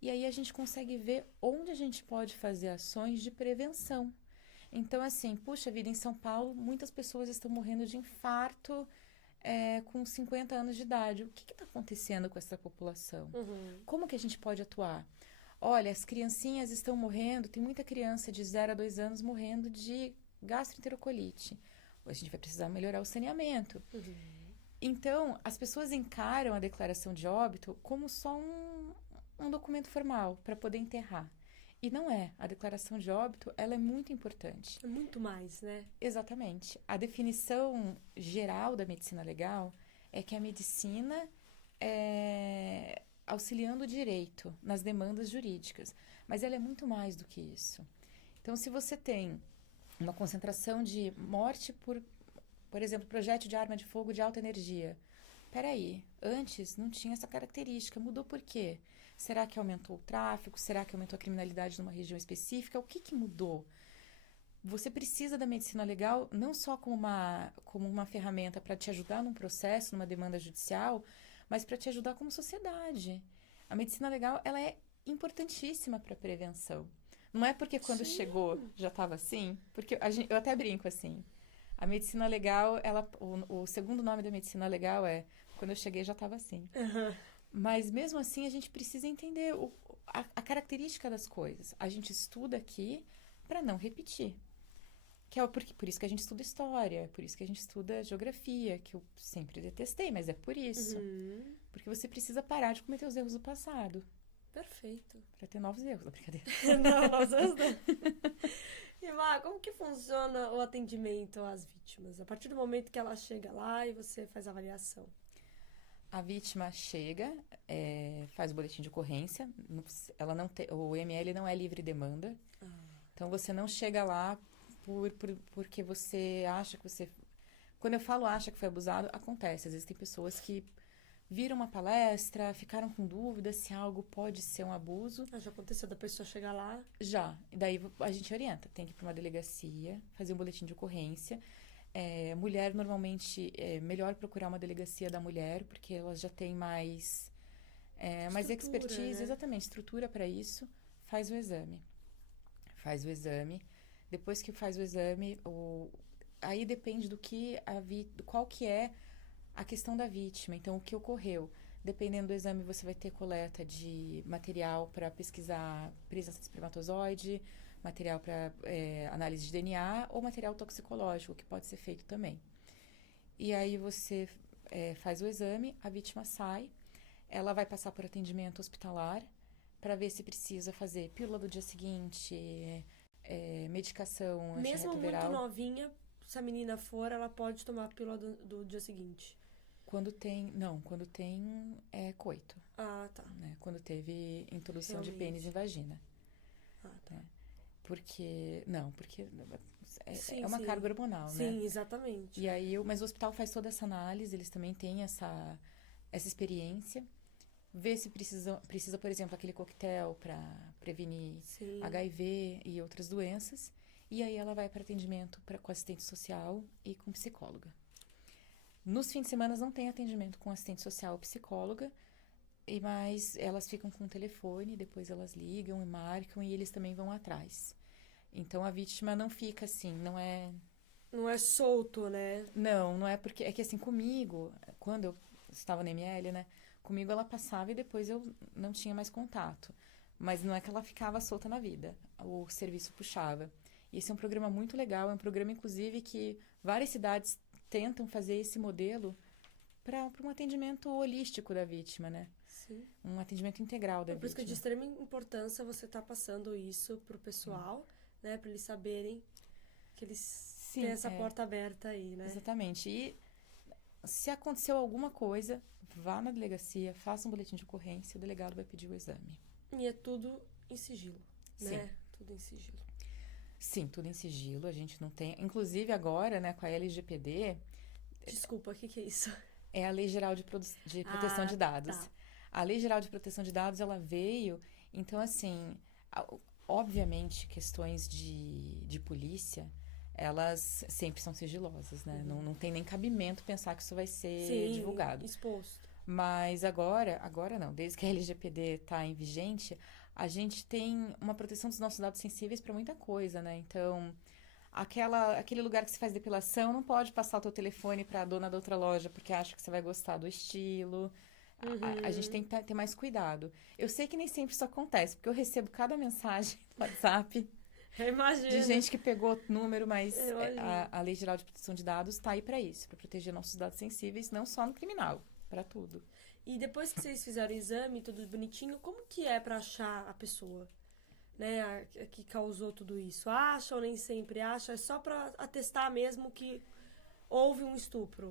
e aí a gente consegue ver onde a gente pode fazer ações de prevenção. Então, assim, puxa vida, em São Paulo, muitas pessoas estão morrendo de infarto com 50 anos de idade. O que está acontecendo com essa população? Como que a gente pode atuar? Olha, as criancinhas estão morrendo, tem muita criança de 0 a 2 anos morrendo de gastroenterocolite. A gente vai precisar melhorar o saneamento. Então, as pessoas encaram a declaração de óbito como só um documento formal para poder enterrar. E não é. A declaração de óbito, ela é muito importante. É muito mais, né? Exatamente. A definição geral da medicina legal é que a medicina é auxiliando o direito nas demandas jurídicas. Mas ela é muito mais do que isso. Então, se você tem uma concentração de morte por exemplo, projétil de arma de fogo de alta energia. Peraí, antes não tinha essa característica, mudou por quê? Será que aumentou o tráfico? Será que aumentou a criminalidade numa região específica? O que mudou? Você precisa da medicina legal não só como uma ferramenta para te ajudar num processo, numa demanda judicial, mas para te ajudar como sociedade. A medicina legal, ela é importantíssima para a prevenção. Não é porque quando chegou já estava assim, porque eu até brinco assim. A medicina legal, o segundo nome da medicina legal é quando eu cheguei já estava assim. Mas mesmo assim a gente precisa entender a característica das coisas. A gente estuda aqui para não repetir. Que é por isso que a gente estuda história, por isso que a gente estuda geografia, que eu sempre detestei, mas é por isso. Porque você precisa parar de cometer os erros do passado. Perfeito. Para ter novos erros, brincadeira. Não, nossa, E, Má, como que funciona o atendimento às vítimas? A partir do momento que ela chega lá e você faz a avaliação. A vítima chega, faz o boletim de ocorrência, ela não o ML não é livre demanda, então você não chega lá porque você acha que você... Quando eu falo acha que foi abusado, acontece. Às vezes tem pessoas que viram uma palestra, ficaram com dúvidas se algo pode ser um abuso. Já aconteceu da pessoa chegar lá? Já. E daí a gente orienta. Tem que ir para uma delegacia, fazer um boletim de ocorrência. Mulher, normalmente, é melhor procurar uma delegacia da mulher, porque elas já têm mais expertise, né? exatamente, estrutura para isso. Faz o exame. Depois que faz o exame, aí depende qual que é a questão da vítima. Então, o que ocorreu? Dependendo do exame, você vai ter coleta de material para pesquisar presença de espermatozoide, material para análise de DNA ou material toxicológico, que pode ser feito também. E aí você faz o exame, a vítima sai, ela vai passar por atendimento hospitalar para ver se precisa fazer pílula do dia seguinte, medicação Mesmo antirretroviral. muito novinha, se a menina for, ela pode tomar a pílula do dia seguinte. Quando tem coito. Ah, tá. Né? Quando teve introdução de Realmente. pênis em vagina. Ah, tá. Porque Sim, é uma sim. carga hormonal, né? Sim, exatamente. E aí mas o hospital faz toda essa análise, eles também têm essa experiência. Vê se precisa, por exemplo, aquele coquetel para prevenir Sim. HIV e outras doenças. E aí ela vai para atendimento com assistente social e com psicóloga. Nos fins de semana não tem atendimento com assistente social ou psicóloga, mas elas ficam com o telefone, depois elas ligam e marcam e eles também vão atrás. Então a vítima não fica assim, não é... Não é solto, né? Não é porque... É que assim, comigo, quando eu estava na ML, né? Comigo ela passava e depois eu não tinha mais contato. Mas não é que ela ficava solta na vida. O serviço puxava. E esse é um programa muito legal, é um programa, inclusive, que várias cidades tentam fazer esse modelo para um atendimento holístico da vítima, né? Sim. Um atendimento integral da vítima. Por isso que é de extrema importância você estar passando isso pro pessoal, né? Pra eles saberem que eles têm essa porta aberta aí, né? Exatamente. E se aconteceu alguma coisa, vá na delegacia, faça um boletim de ocorrência, o delegado vai pedir o exame. E é tudo em sigilo, né? Sim. Tudo em sigilo. Sim, tudo em sigilo, a gente não tem... Inclusive agora, né, com a LGPD... Desculpa, o que é isso? É a Lei Geral de Proteção de Dados. Tá. A Lei Geral de Proteção de Dados, ela veio... Então, assim, obviamente, questões de polícia, elas sempre são sigilosas, né? Uhum. Não tem nem cabimento pensar que isso vai ser divulgado. Exposto. Mas agora não, desde que a LGPD está em vigente, a gente tem uma proteção dos nossos dados sensíveis para muita coisa, né? Então, aquele lugar que se faz depilação não pode passar o teu telefone para a dona da outra loja porque acha que você vai gostar do estilo. A gente tem que ter mais cuidado. Eu sei que nem sempre isso acontece, porque eu recebo cada mensagem no WhatsApp de gente que pegou número, mas a Lei Geral de Proteção de Dados está aí para isso, para proteger nossos dados sensíveis, não só no criminal, para tudo. E depois que vocês fizeram o exame, tudo bonitinho, como que é pra achar a pessoa, né, que causou tudo isso? Acha ou nem sempre acha? É só pra atestar mesmo que houve um estupro?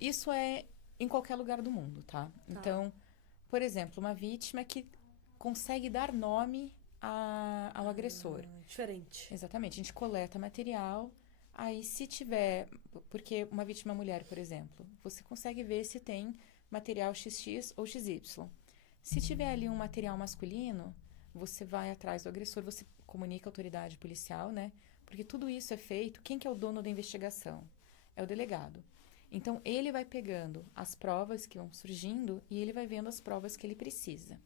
Isso é em qualquer lugar do mundo, tá? Então, por exemplo, uma vítima que consegue dar nome ao agressor. Diferente. Exatamente. A gente coleta material, aí se tiver... Porque uma vítima mulher, por exemplo, você consegue ver se tem material XX ou XY. Se tiver ali um material masculino, você vai atrás do agressor, você comunica à autoridade policial, né? Porque tudo isso é feito... Quem que é o dono da investigação? É o delegado. Então, ele vai pegando as provas que vão surgindo e ele vai vendo as provas que ele precisa.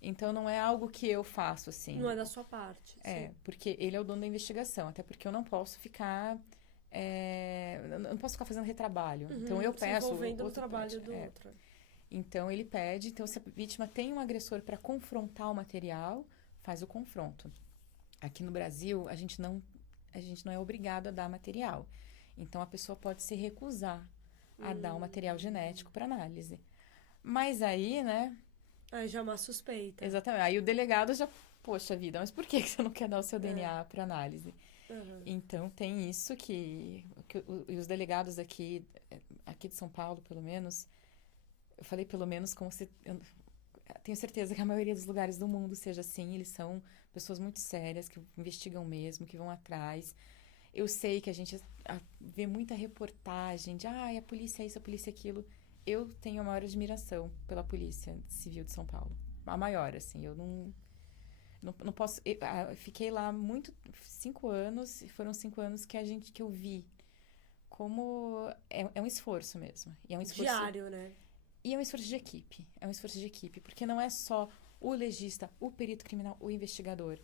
Então, não é algo que eu faço, assim. Não é da sua parte. Sim. Porque ele é o dono da investigação. Até porque eu não posso ficar... não posso ficar fazendo retrabalho. Então, eu peço... Envolvendo o trabalho do outro. Então, ele pede... Então, se a vítima tem um agressor para confrontar o material, faz o confronto. Aqui no Brasil, a gente não é obrigado a dar material. Então, a pessoa pode se recusar a dar o material genético para análise. Mas aí, né, Aí já é uma suspeita. Exatamente. Aí o delegado já, poxa vida, mas por que que você não quer dar o seu DNA para análise? Uhum. Então tem isso e os delegados aqui de São Paulo, pelo menos, eu falei pelo menos como se eu tenho certeza que a maioria dos lugares do mundo seja assim, eles são pessoas muito sérias que investigam mesmo, que vão atrás. Eu sei que a gente vê muita reportagem de, a polícia é isso, a polícia é aquilo. Eu tenho a maior admiração pela Polícia Civil de São Paulo. A maior, assim, eu não posso. Fiquei lá 5 anos, e foram 5 anos que eu vi como é um esforço mesmo. E é um esforço. Diário, né? E é um esforço de equipe. É um esforço de equipe, porque não é só o legista, o perito criminal, o investigador.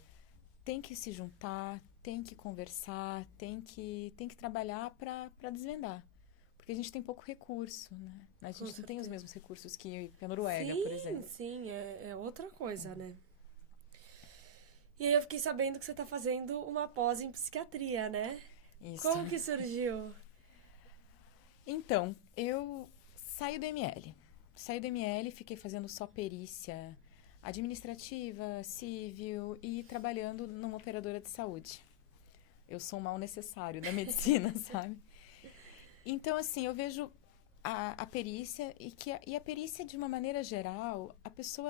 Tem que se juntar, tem que conversar, tem que trabalhar para desvendar. Porque a gente tem pouco recurso, né? A gente não tem os mesmos recursos que a Noruega, por exemplo. Sim, é outra coisa, né? E aí eu fiquei sabendo que você tá fazendo uma pós em psiquiatria, né? Isso. Como que surgiu? Então, eu saí do ML. Saí do ML, fiquei fazendo só perícia administrativa, civil e trabalhando numa operadora de saúde. Eu sou um mal necessário da medicina, sabe? Então, assim, eu vejo a perícia e a perícia, de uma maneira geral, a pessoa,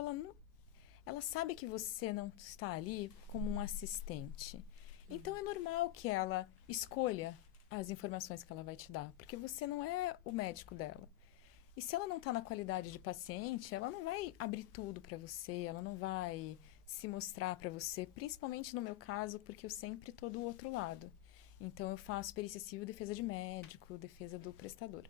ela sabe que você não está ali como um assistente. Então, é normal que ela escolha as informações que ela vai te dar, porque você não é o médico dela. E se ela não está na qualidade de paciente, ela não vai abrir tudo para você, ela não vai se mostrar para você, principalmente no meu caso, porque eu sempre estou do outro lado. Então, eu faço perícia civil, defesa de médico, defesa do prestador.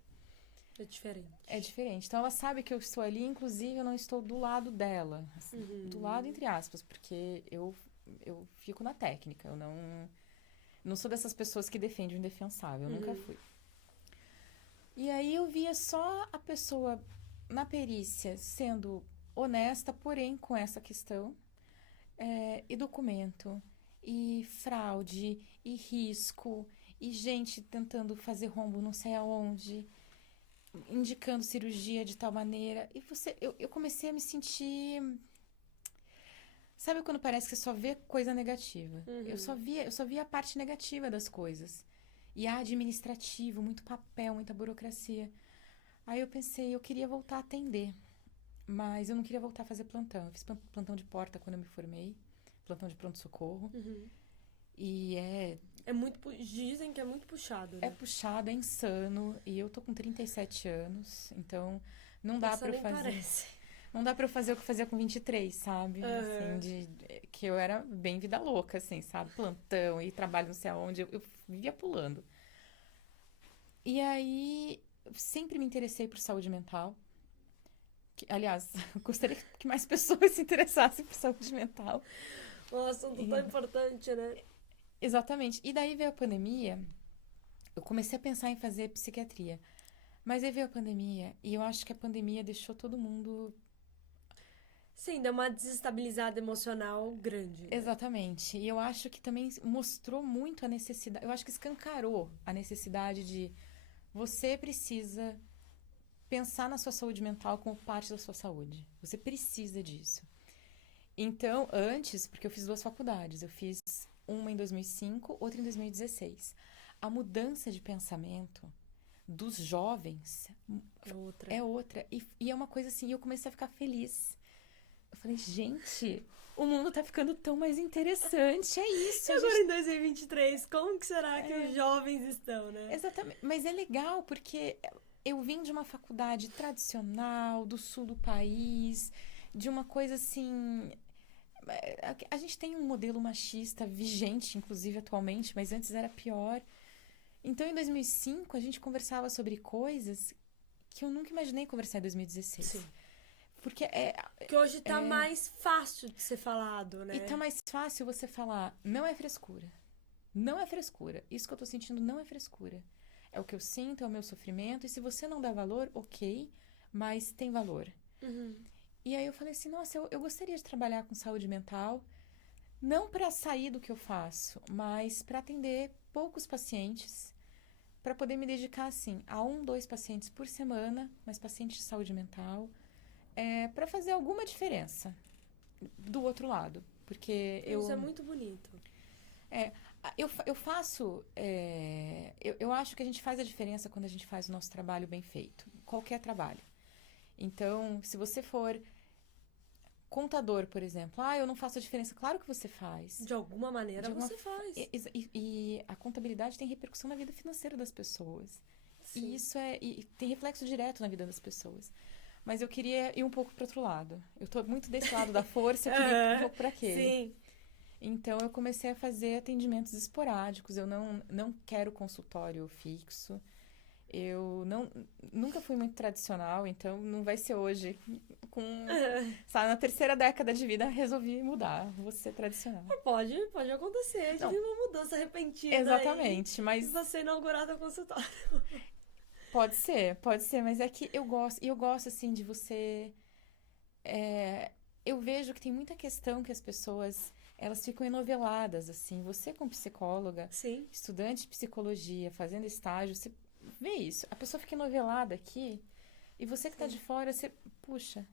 É diferente. É diferente. Então, ela sabe que eu estou ali, inclusive, eu não estou do lado dela. Assim, do lado, entre aspas, porque eu fico na técnica. Eu não sou dessas pessoas que defendem o indefensável. Eu nunca fui. E aí, eu via só a pessoa na perícia sendo honesta, porém, com essa questão. E documento, e fraude, e risco, e gente tentando fazer rombo não sei aonde, indicando cirurgia de tal maneira. E eu comecei a me sentir. Sabe quando parece que você só vê coisa negativa? Eu só via a parte negativa das coisas. E administrativo, muito papel, muita burocracia. Aí eu pensei, eu queria voltar a atender. Mas eu não queria voltar a fazer plantão. Eu fiz plantão de porta quando eu me formei. Plantão de pronto-socorro. E Dizem que é muito puxado, né? é puxado, é insano. E eu tô com 37 anos. Então, não dá pra eu fazer. Parece. Não dá pra eu fazer o que eu fazia com 23, sabe? Assim, que eu era bem vida louca, assim, sabe? Plantão e trabalho não sei aonde. Eu vivia pulando. E aí, eu sempre me interessei por saúde mental. Aliás, eu gostaria que mais pessoas se interessassem por saúde mental. Um assunto tão importante, né? Exatamente. E daí veio a pandemia, eu comecei a pensar em fazer psiquiatria. Mas aí veio a pandemia, e eu acho que a pandemia deixou todo mundo... Sim, deu uma desestabilizada emocional grande. Né? Exatamente. E eu acho que também mostrou muito a necessidade, eu acho que escancarou a necessidade de você precisa pensar na sua saúde mental como parte da sua saúde. Você precisa disso. Então, antes, porque eu fiz 2 faculdades, eu fiz uma em 2005, outra em 2016. A mudança de pensamento dos jovens é outra. E é uma coisa assim, eu comecei a ficar feliz. Eu falei, gente, o mundo tá ficando tão mais interessante, é isso. E agora em 2023, como que será que os jovens estão, né? Exatamente, mas é legal porque eu vim de uma faculdade tradicional, do sul do país, de uma coisa assim... A gente tem um modelo machista vigente, inclusive atualmente, mas antes era pior. Então, em 2005, a gente conversava sobre coisas que eu nunca imaginei conversar em 2016. Sim. Porque que hoje tá mais fácil de ser falado, né? E tá mais fácil você falar, não é frescura. Não é frescura. Isso que eu tô sentindo não é frescura. É o que eu sinto, é o meu sofrimento. E se você não dá valor, ok, mas tem valor. E aí eu falei assim, nossa, eu gostaria de trabalhar com saúde mental, não para sair do que eu faço, mas para atender poucos pacientes, para poder me dedicar, assim, a 1, 2 pacientes por semana, mas pacientes de saúde mental, para fazer alguma diferença do outro lado. Porque Isso é muito bonito. eu faço... eu acho que a gente faz a diferença quando a gente faz o nosso trabalho bem feito. Qualquer trabalho. Então, se você for contador, por exemplo. Eu não faço a diferença. Claro que você faz. De alguma maneira você faz. E a contabilidade tem repercussão na vida financeira das pessoas. Sim. E isso tem reflexo direto na vida das pessoas. Mas eu queria ir um pouco para outro lado. Eu tô muito desse lado da força, eu queria ir um pouco para aquele. Sim. Então, eu comecei a fazer atendimentos esporádicos. Eu não quero consultório fixo. Eu nunca fui muito tradicional, então não vai ser hoje. Sabe, na terceira década de vida, resolvi mudar. Vou ser tradicional. Pode acontecer. Tive uma mudança repentina. Exatamente, aí, mas... E você inaugurar teu consultório. Pode ser, mas é que eu gosto, assim, de você... eu vejo que tem muita questão que as pessoas, elas ficam enoveladas, assim. Você, como psicóloga, Sim. estudante de psicologia, fazendo estágio, você vê isso. A pessoa fica enovelada aqui, e você que tá de fora, você... Puxa,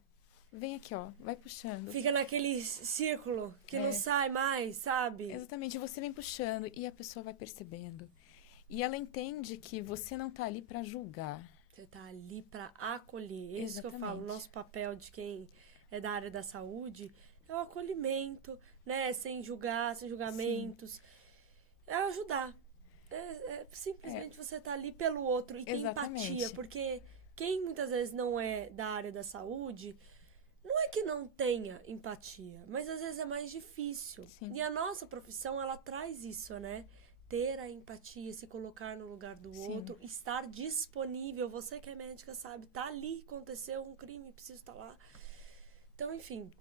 vem aqui, ó, vai puxando. Fica naquele círculo que não sai mais, sabe? Exatamente, você vem puxando, e a pessoa vai percebendo. E ela entende que você não tá ali pra julgar. Você tá ali pra acolher. É isso que eu falo. O nosso papel de quem é da área da saúde é o acolhimento, né? Sem julgar, sem julgamentos. Sim. É ajudar. Simplesmente você tá ali pelo outro e tem empatia. Porque quem muitas vezes não é da área da saúde, não é que não tenha empatia, mas às vezes é mais difícil. Sim. E a nossa profissão, ela traz isso, né? Ter a empatia, se colocar no lugar do outro, estar disponível. Você que é médica sabe, tá ali, aconteceu um crime, preciso estar lá. Então, enfim.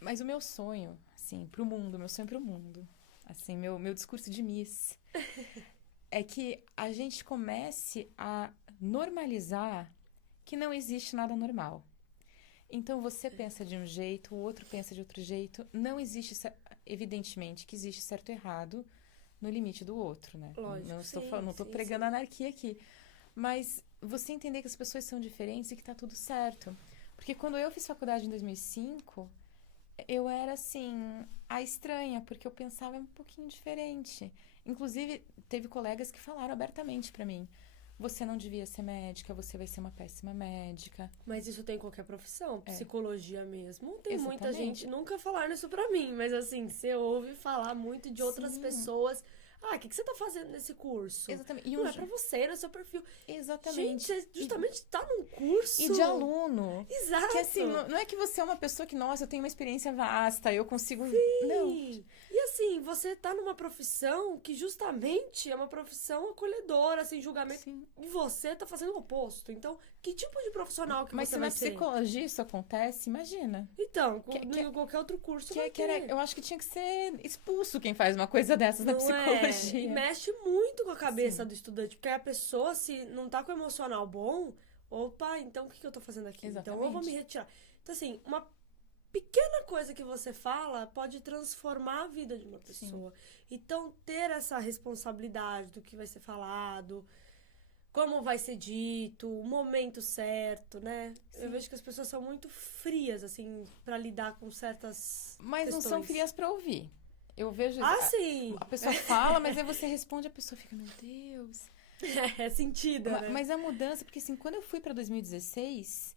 Mas o meu sonho, assim, pro mundo, assim, meu discurso de Miss, é que a gente comece a normalizar que não existe nada normal. Então, você pensa de um jeito, o outro pensa de outro jeito. Não existe, evidentemente, que existe certo e errado no limite do outro, né? Lógico, não estou pregando anarquia aqui. Mas você entender que as pessoas são diferentes e que tá tudo certo. Porque quando eu fiz faculdade em 2005, eu era, assim, a estranha, porque eu pensava um pouquinho diferente. Inclusive, teve colegas que falaram abertamente pra mim: você não devia ser médica, você vai ser uma péssima médica. Mas isso tem em qualquer profissão, psicologia mesmo. Tem muita gente, nunca falaram isso pra mim, mas assim, você ouve falar muito de outras pessoas. O que você tá fazendo nesse curso? Exatamente. Não é pra você, não é seu perfil. Exatamente. Gente, você justamente tá num curso. E de aluno. Exato. Que assim, não é que você é uma pessoa que, nossa, eu tenho uma experiência vasta, eu consigo... Sim. Não. E assim, você tá numa profissão que justamente é uma profissão acolhedora, sem julgamento. Sim. E você tá fazendo o oposto. Então, que tipo de profissional que Mas você vai ser? Mas se na psicologia isso acontece, imagina. Então, em qualquer outro curso vai ter. Eu acho que tinha que ser expulso quem faz uma coisa dessas na psicologia. E mexe muito com a cabeça do estudante, porque a pessoa, se não tá com o emocional bom, opa, então o que eu tô fazendo aqui? Exatamente. Então eu vou me retirar. Então, assim, uma pequena coisa que você fala pode transformar a vida de uma pessoa. Sim. Então, ter essa responsabilidade do que vai ser falado, como vai ser dito, o momento certo, né? Sim. Eu vejo que as pessoas são muito frias, assim, pra lidar com certas Mas questões. Não são frias pra ouvir. Eu vejo... sim! A pessoa fala, mas aí você responde, a pessoa fica, meu Deus... É sentida, né? Mas a mudança, porque assim, quando eu fui pra 2016,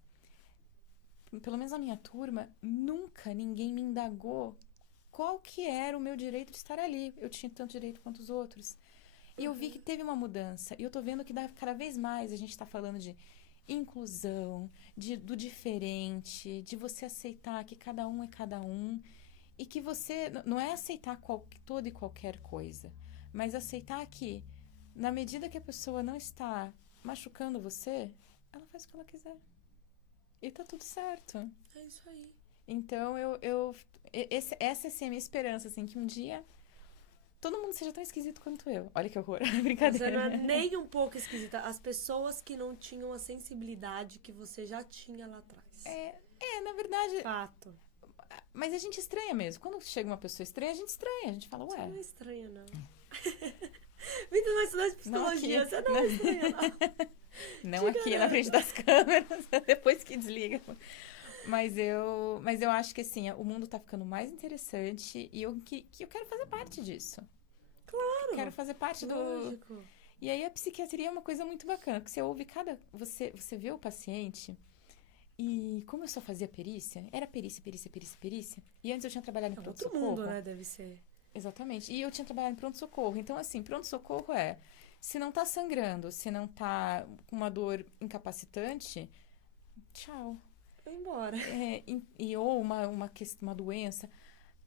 pelo menos na minha turma, nunca ninguém me indagou qual que era o meu direito de estar ali. Eu tinha tanto direito quanto os outros. E eu vi que teve uma mudança. E eu tô vendo que cada vez mais a gente tá falando de inclusão, do diferente, de você aceitar que cada um é cada um. E que você não é aceitar toda e qualquer coisa, mas aceitar que, na medida que a pessoa não está machucando você, ela faz o que ela quiser. E tá tudo certo. É isso aí. Então, essa assim, é a minha esperança, assim, que um dia todo mundo seja tão esquisito quanto eu. Olha que horror, brincadeira. Você não é nem um pouco esquisita. As pessoas que não tinham a sensibilidade que você já tinha lá atrás. Na verdade... Fato. Mas a gente estranha mesmo. Quando chega uma pessoa estranha, a gente estranha. A gente fala, ué... Você não é estranha, não. Vitor, não é estudante de psicologia. Você não é estranha, não. Não aqui na frente das câmeras, depois que desliga. Mas eu acho que, assim, o mundo tá ficando mais interessante e eu quero fazer parte disso. Claro. Quero fazer parte do... Lógico. E aí a psiquiatria é uma coisa muito bacana, porque você ouve você vê o paciente e como eu só fazia perícia, era perícia, perícia, perícia, perícia. E antes eu tinha trabalhado em É outro pronto-socorro. mundo, né? Deve ser. Exatamente. E eu tinha trabalhado em pronto-socorro. Então, assim, pronto-socorro se não tá sangrando, se não tá com uma dor incapacitante, tchau. Vai embora. Ou uma doença.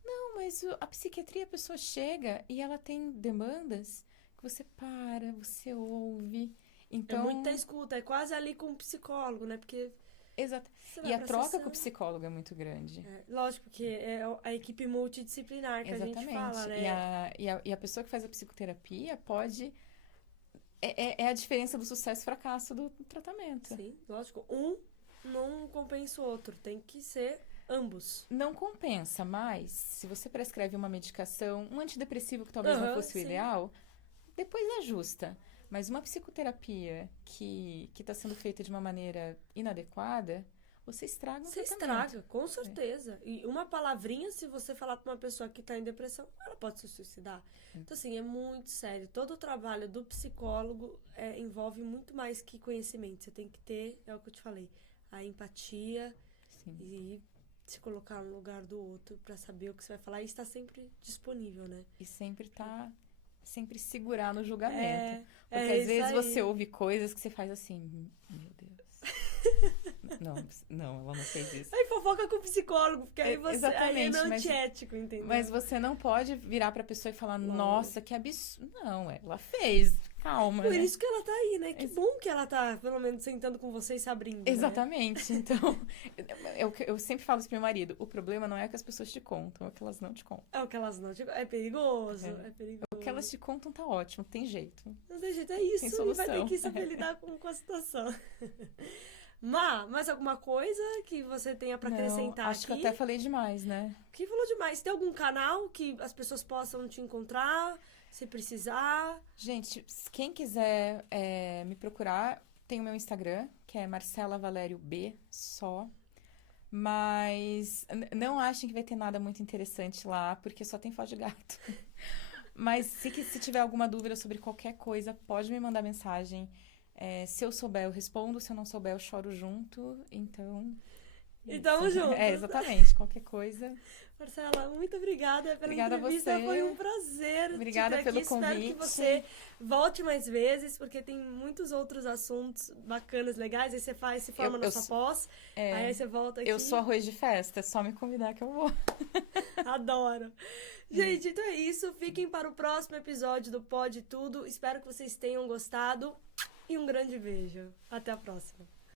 Não, mas a psiquiatria, a pessoa chega e ela tem demandas que você para, você ouve. Então, É muita escuta, é quase ali com um psicólogo, né? Porque exato. você E vai a pra troca sessão. com o psicólogo é muito grande. Lógico, porque é a equipe multidisciplinar que a gente fala, né? E a pessoa que faz a psicoterapia pode... É a diferença do sucesso e fracasso do tratamento. Sim, lógico. Um não compensa o outro, tem que ser ambos. Não compensa, mas se você prescreve uma medicação, um antidepressivo que talvez não Aham, fosse o sim. ideal, depois ajusta. Mas uma psicoterapia que está sendo feita de uma maneira inadequada, você estraga o Você tratamento. estraga, com certeza. E uma palavrinha, se você falar pra uma pessoa que tá em depressão, ela pode se suicidar. Então, assim, é muito sério. Todo o trabalho do psicólogo envolve muito mais que conhecimento. Você tem que ter, é o que eu te falei, a empatia Sim. e se colocar no lugar do outro pra saber o que você vai falar e estar sempre disponível, né? E sempre segurar no julgamento. Porque é às isso vezes aí. você ouve coisas que você faz assim, meu Deus. Não, ela não fez isso. Aí fofoca com o psicólogo, porque aí você Exatamente, aí é mas- antiético, entendeu? Mas você não pode virar pra pessoa e falar, Lógico. nossa, que absurdo. Não, ela fez. Calma, Por né? isso que ela tá aí, né? Que bom que ela tá, pelo menos, sentando com você e se abrindo, né? Exatamente. Então, eu sempre falo isso pro meu marido. O problema não é o que as pessoas te contam, é o que elas não te contam. É o que elas não... É perigoso, É. é perigoso. O que elas te contam tá ótimo, tem jeito. Não tem jeito, é isso. Tem E vai ter solução. que saber lidar com a situação. Mais alguma coisa que você tenha pra Não, acrescentar acho aqui? que eu até falei demais, né? Que falou demais. Tem algum canal que as pessoas possam te encontrar, se precisar? Gente, quem quiser me procurar, tem o meu Instagram, que é Marcela Valério B, só. Mas não achem que vai ter nada muito interessante lá, porque só tem foto de gato. Mas se tiver alguma dúvida sobre qualquer coisa, pode me mandar mensagem. Se eu souber, eu respondo. Se eu não souber, eu choro junto. Então... E tamo junto. Exatamente. Qualquer coisa. Marcela, muito obrigada pela Obrigada a entrevista. você. Foi um prazer Obrigada te ter pelo aqui. Espero que convite. você volte mais vezes, porque tem muitos outros assuntos bacanas, legais. Aí você se forma na sua pós. Aí você volta aqui. Eu sou arroz de festa. É só me convidar que eu vou. Adoro. Gente, então é isso. Fiquem para o próximo episódio do Pode Tudo. Espero que vocês tenham gostado. E um grande beijo. Até a próxima.